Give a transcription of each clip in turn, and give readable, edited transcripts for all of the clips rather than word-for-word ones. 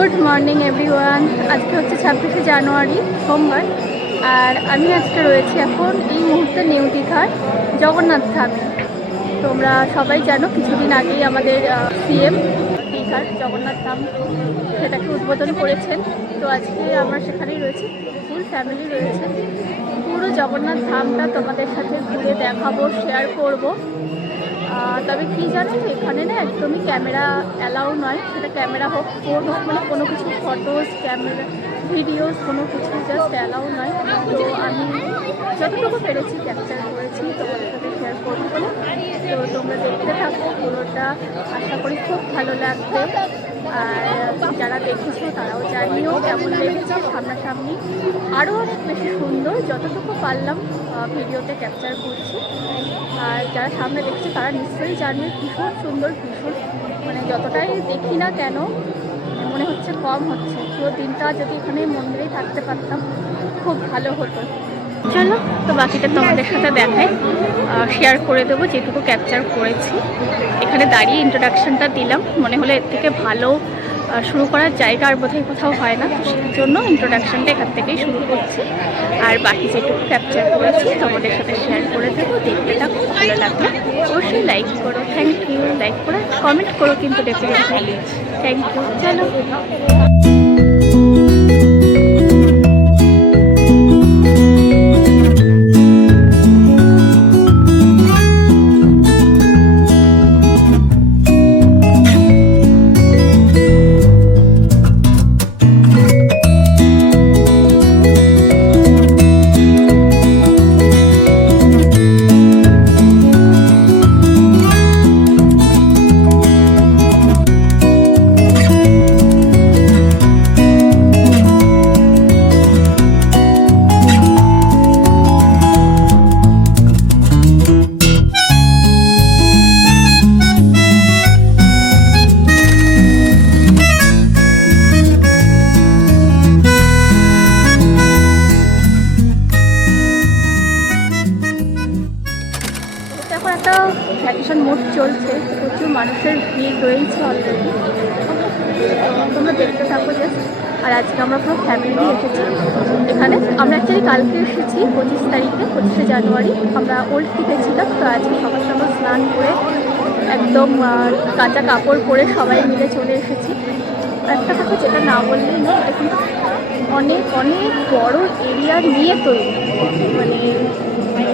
Good morning everyone. আজকে হচ্ছে 26শে জানুয়ারি সোমবার, আর আমি আজকে রয়েছি এখন এই মুহূর্তে নিউ দীঘার জগন্নাথ ধামে। তোমরা সবাই জানো কিছুদিন আগেই আমাদের সিএম দীঘার জগন্নাথ ধাম সেটাকে উদ্বোধন করেছেন। তো আজকে আমরা সেখানেই রয়েছি, ফুল ফ্যামিলি রয়েছে। পুরো জগন্নাথ ধামটা তোমাদের সাথে ঘুরে দেখাবো, শেয়ার করব। তবে কি জানো, এখানে না একদমই ক্যামেরা অ্যালাউ নয়। সেটা ক্যামেরা হোক, ফোন হোক, মানে কোনো কিছু ফটোস, ক্যামেরা, ভিডিওস কোনো কিছু জাস্ট অ্যালাউ নয়। তো আমি যতটুকু পেরেছি ক্যাপচার করেছি, তোমাদের সাথে শেয়ার করবো বলে। তো তোমরা দেখতে থাকো পুরোটা, আশা করি খুব ভালো লাগবে। আর যারা দেখেছো তারাও জানিও কেমন লেগেছে। সামনাসামনি আরও অনেক বেশি সুন্দর, যতটুকু পারলাম ভিডিওতে ক্যাপচার করছি। আর যারা সামনে দেখছে তারা নিশ্চয়ই জানবে ভীষণ সুন্দর, ভীষণ, মানে যতটাই দেখি না কেন মনে হচ্ছে কম হচ্ছে। পুরো দিনটা যদি এখানে মন্দিরেই থাকতে পারতাম খুব ভালো হতো। চলো, তো বাকিটা তোমাদের সাথে দেখাই, শেয়ার করে দেবো যেটুকু ক্যাপচার করেছি। এখানে দাঁড়িয়ে ইন্ট্রোডাকশনটা দিলাম, মনে হলো এর থেকে ভালো শুরু করার জায়গা আর বোধহয় কোথাও হয় না। তো সেই জন্য ইন্ট্রোডাকশনটা এখান থেকেই শুরু করছি, আর বাকি যেটুকু ক্যাপচার করেছি তোমাদের সাথে শেয়ার করে দেবো। দেখতে থাকো, ভালো লাগলে অবশ্যই লাইক করো। Thank you. লাইক করে কমেন্ট করো কিন্তু ডেফিনেটলি। Thank you. চলো। এখন একটা ভ্যাকেশন মুড চলছে, প্রচুর মানুষের ভিড় রয়েছে অলরেডি। তোমরা দেখতে থাকো জাস্ট। আর আজকে আমরা পুরো ফ্যামিলি এসেছি এখানে। আমরা অ্যাকচুয়ালি কালকে এসেছি 25 তারিখে, 25শে জানুয়ারি। আমরা ওল্ড দিকে ছিলাম। তো আজকে সকাল সকাল স্নান করে একদম কাঁচা কাপড় পরে সবাই মিলে চলে এসেছি। একটা কথা যেটা না বললেই না, এটা কিন্তু অনেক অনেক বড় এরিয়া নিয়ে তৈরি। মানে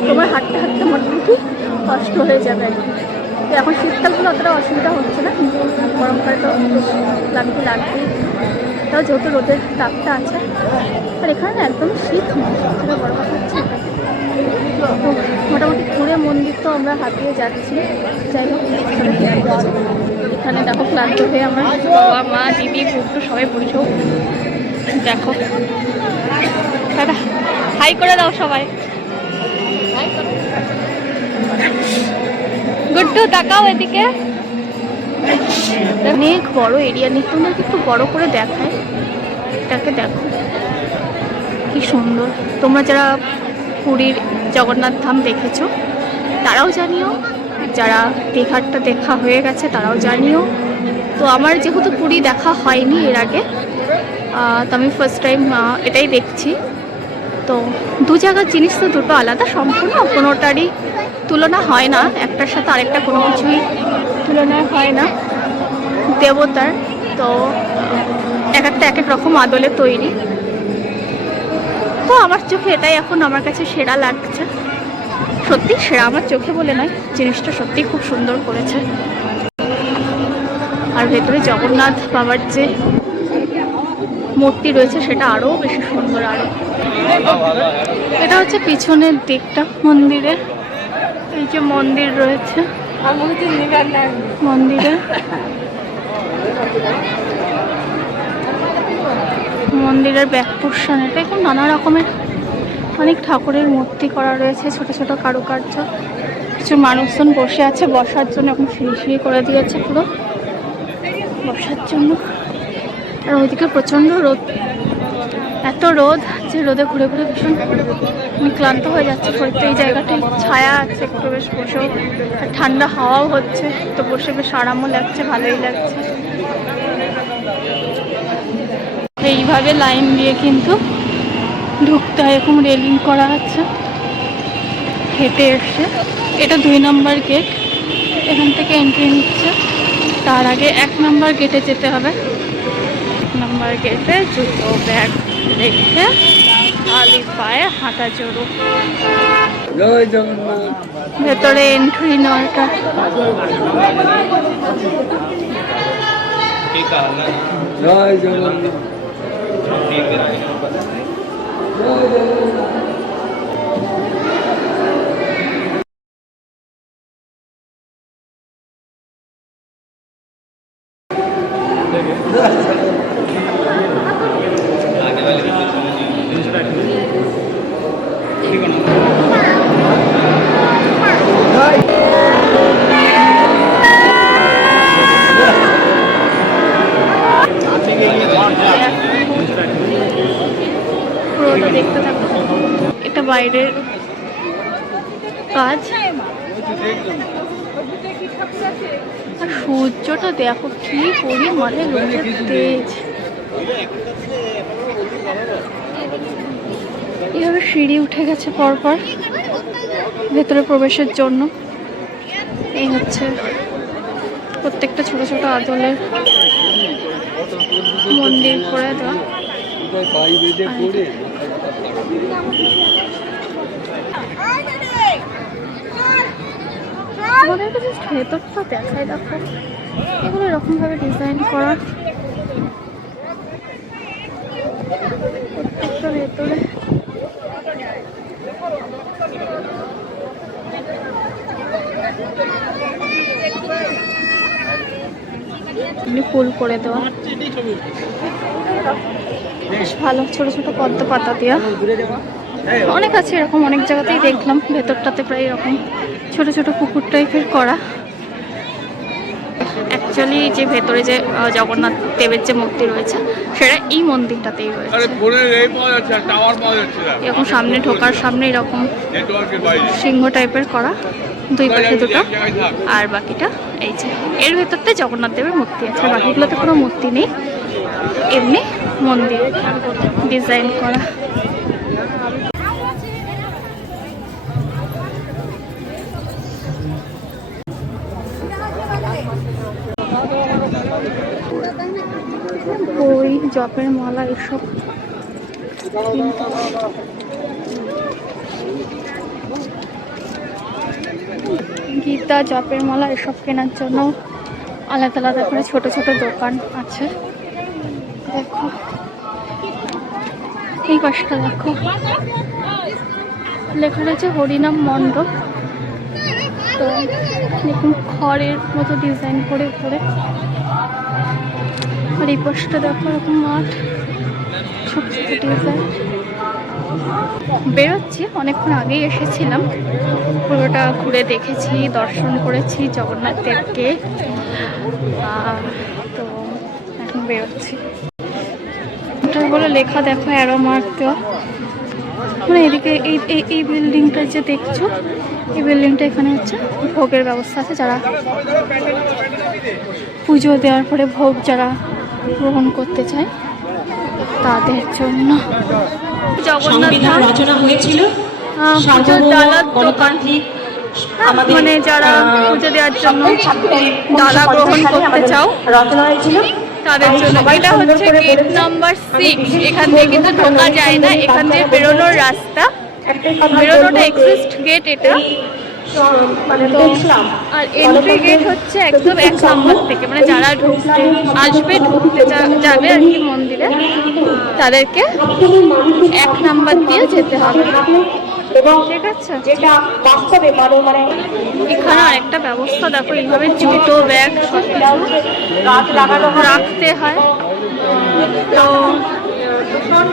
তোমার হাঁটতে হাঁটতে মোটামুটি কষ্ট হয়ে যাবে আর কি। তো এখন শীতকালগুলো অতটা অসুবিধা হচ্ছে না, কিন্তু গরমকালটাও বেশ ক্লান্তি লাগবেই। তাও যেহেতু রোদের তাপটা আছে, আর এখানে না একদম শীত নয়, সবথেকে বড় কথা হচ্ছে এটা। তো মোটামুটি ঘুরে মন্দির তো আমরা হাতিয়ে যাচ্ছি। যাই হোক, এখানে দেখো ক্লান্ত হয়ে আমার বাবা, মা, দিদি, গুড্ডু সবাই বসেও। দেখো দাদা, হাই করে দাও সবাই। গুড্ডু তাকাও এদিকে। অনেক বড় এরিয়া নিয়ে, তোমাদেরকে একটু বড় করে দেখায়। এটাকে দেখো কি সুন্দর। তোমরা যারা পুরীর জগন্নাথ ধাম দেখেছো তারাও জানিও, যারা দীঘারটা দেখা হয়ে গেছে তারাও জানিও। তো আমার যেহেতু পুরী দেখা হয়নি এর আগে, তো আমি ফার্স্ট টাইম এটাই দেখছি। তো দু জায়গার জিনিস তো দুটো আলাদা সম্পূর্ণ, কোনোটারই তুলনা হয় না, একটার সাথে আরেকটা কোনো কিছুই তুলনা হয় না। দেবতার তো এক একটা এক এক রকম আদলে তৈরি। তো আমার চোখে এটাই এখন আমার কাছে সেরা লাগছে। সত্যি সেরা আমার চোখে বলে নয়, জিনিসটা সত্যি খুব সুন্দর করেছে। আর ভেতরে জগন্নাথ বাবার যে মূর্তি রয়েছে সেটা আরও বেশি সুন্দর। আরও এটা হচ্ছে পিছনের দিকটা মন্দিরের। এই যে মন্দির রয়েছে, মন্দিরের ব্যাক পোর্শন এটা। এখন নানা রকমের অনেক ঠাকুরের মূর্তি করা রয়েছে, ছোট ছোট কারুকার্য। কিছু মানুষজন বসে আছে বসার জন্য, এখন সিঁড়ি করে দিয়েছে পুরো বসার জন্য। আর ওইদিকে প্রচণ্ড রোদ, এত রোদ যে রোদে ঘুরে ঘুরে ভীষণ আমি ক্লান্ত হয়ে যাচ্ছি। হয়তো এই জায়গাটায় ছায়া আছে, একটু বেশ বসেও, আর ঠান্ডা হাওয়াও হচ্ছে, তো বসে বেশ আরামও লাগছে, ভালোই লাগছে। এইভাবে লাইন দিয়ে কিন্তু ঢুকতে হয়। এরকম রেলিং করা আছে, হেঁটে এসে। এটা 2 নম্বর গেট, এখান থেকে এন্ট্রি নিচ্ছে। তার আগে 1 নম্বর গেটে যেতে হবে। 1 নম্বর গেটে জুতো ব্যাগ রেখে খালি পায়ে হাঁটা চড়ো। ভেতরে এন্ট্রি নয়টা। জয় জগন্নাথ। পুরোটা দেখতে থাকো। এটা বাইরের কাজ। আর সূর্যটা দেখো কি পরিমাণে রোদের তেজ। এভাবে সিঁড়ি উঠে গেছে পরপর ভেতরে প্রবেশের জন্য। এই হচ্ছে প্রত্যেকটা ছোট ছোট আদলের মন্দির করে দেওয়া। আমাদেরকে জাস্ট ভেতরটা দেখায়, দেখো এগুলো এরকম ভাবে ডিজাইন করা প্রত্যেকটা ভেতরে। ফুল করে দেওয়া বেশ ভালো, ছোট ছোট পদ্ম পাতা দেওয়া। অনেক আছে এরকম, অনেক জায়গাতেই দেখলাম ভেতরটাতে প্রায় এরকম ছোট ছোট পুকুর টাইপের করা। অ্যাকচুয়ালি যে ভেতরে যে জগন্নাথ দেবের যে মূর্তি রয়েছে সেটা এই মন্দিরটাতেই রয়েছে। এরকম সামনে ঢোকার সামনে এরকম সিংহ টাইপের করা, 2 পাশে 2টা। আর বাকিটা এই যে এর ভেতরতে জগন্নাথ দেবের মূর্তি আছে, বাকিগুলোতে কোনো মূর্তি নেই, এমনি মন্দির ডিজাইন করা। বই, জপের মালা এসব গীতা, জপের মালা এসব কেনার জন্য আলাদা আলাদা করে ছোট ছোট দোকান আছে। দেখো এই পাশটা দেখো লেখা রয়েছে হরিনাম মণ্ডপ। তো এরকম খড়ের মতো ডিজাইন করে উপরে। আর এই পাশটা দেখো এরকম মাঠ, ছোট ছোট ডিজাইন। বেরোচ্ছি, অনেকক্ষণ আগেই এসেছিলাম, পুরোটা ঘুরে দেখেছি, দর্শন করেছি জগন্নাথ দেবকে। তো এখন বেরোচ্ছি। বলে লেখা দেখো অ্যারো মার্ক দেওয়া। মানে এদিকে এই বিল্ডিংটা যে দেখছো, এই বিল্ডিংটা এখানে হচ্ছে ভোগের ব্যবস্থা আছে। যারা পুজো দেওয়ার পরে ভোগ যারা গ্রহণ করতে চায় তাদের জন্য জগন্নাথ রচনা হয়েছিল। পুজোর ডালার দোকান, মানে যারা পুজো দেওয়ার জন্য ডালা গ্রহণ করতে চাও রচনা হয়েছিল তাদের জন্য। এটা হচ্ছে গেট নাম্বার 6। এখান থেকে কিন্তু ঢোকা যায় না, এখান থেকে বেরোনোর রাস্তা, বেরোনোটা এক্সিস্ট গেট এটা। তো আর এন্ট্রি গেট হচ্ছে একদম 1 নম্বর থেকে, মানে যারা ঢুকতে আসবে, ঢুকতে যাবে আর কি মন্দিরে, তাদেরকে 1 নম্বর দিয়ে যেতে হবে। ঠিক আছে, যেটা বাস্তবে মানে এখানে আরেকটা ব্যবস্থা দেখো, এইভাবে জুতো ব্যাগ রাখতে হয়। তো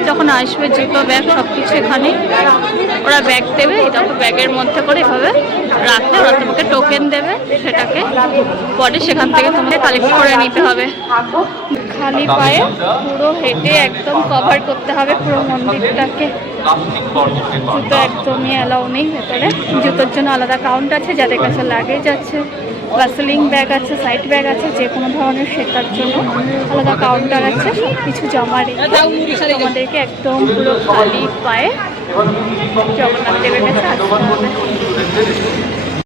যখন আসবে জুতো ব্যাগ সব কিছু এখানে ওরা ব্যাগ দেবে, দেখো ব্যাগের মধ্যে করে এভাবে রাখলে ওরা তোমাকে টোকেন দেবে, সেটাকে পরে সেখান থেকে তোমাকে কালেক্ট করে নিতে হবে। খালি পায়ে পুরো হেঁটে একদম কভার করতে হবে পুরো মন্দিরটাকে। জুতো একদমই অ্যালাউ নেই ভেতরে, জুতোর জন্য আলাদা কাউন্ট আছে, যাদের কাছে লাগেজ আছে রাসেলিং ব্যাগ আছে, সাইড ব্যাগ আছে, যে কোনো ধরনের শেখার জন্য আলাদা কাউন্টার আছে। সব কিছু জমা রেখে আমাদেরকে একদম পুরো খালি পায়ে জগন্নাথ দেবের কাছে আসতে হবে।